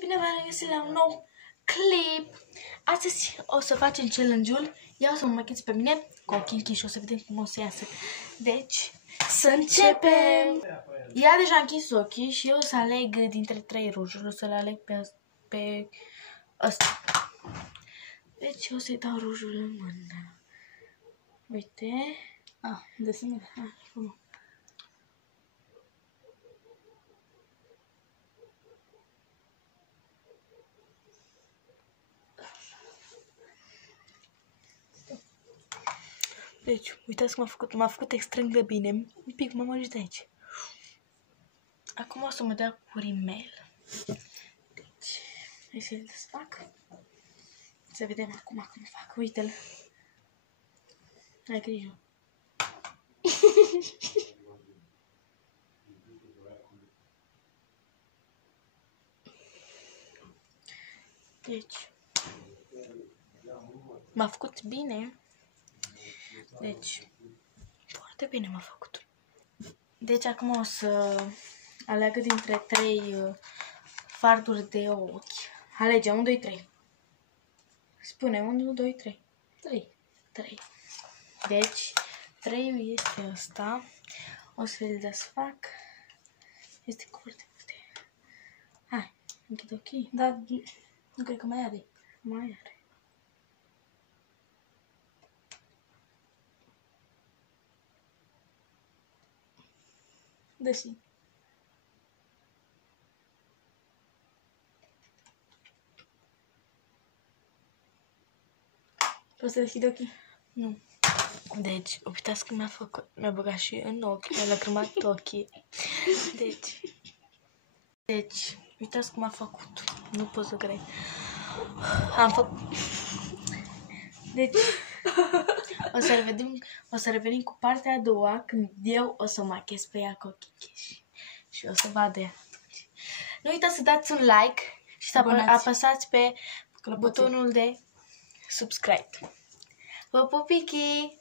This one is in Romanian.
bine v-am regăsit la un nou clip. Astăzi o să facem challenge-ul. Eu o să mă machiez pe mine cu ochii închiși și o să vedem cum o să iasă. Deci, să începem! Ea deja a închis ochii și eu o să aleg dintre 3 rujuri. O să le aleg pe ăsta. Deci o să-i dau rujul în mână. Uite. De sine. Deci, uitați cum m-a făcut extrem de bine. Un pic mă mărit de aici. Acum o să mă dea cu rimel. Deci, hai să-l desfac. Să vedem acum cum fac. Uite-l. Ai grijă. Deci, m-a făcut bine. Deci, foarte bine m-a făcut. Deci acum o să aleg dintre 3 farduri de ochi. Alege 1, 2, 3. Spune 1, 2, 3. 3. Deci, 3 este ăsta. O să-l desfac. Este foarte multe. Hai, închid ochii. Dar nu cred că mai are. Mai are. Deși. Poți să deschid ochii? Nu. Deci, uitați cum mi-a băgat și în ochi, mi-a lăcrimat ochii. Deci, uitați cum a făcut. Nu pot să cred. Am făcut. Deci, o să revenim cu partea a doua când eu o să machez pe ea cu ochii închiși. Și o să vadă ea. Nu uitați să dați un like și să apăsați pe butonul de subscribe. Vă pupichi!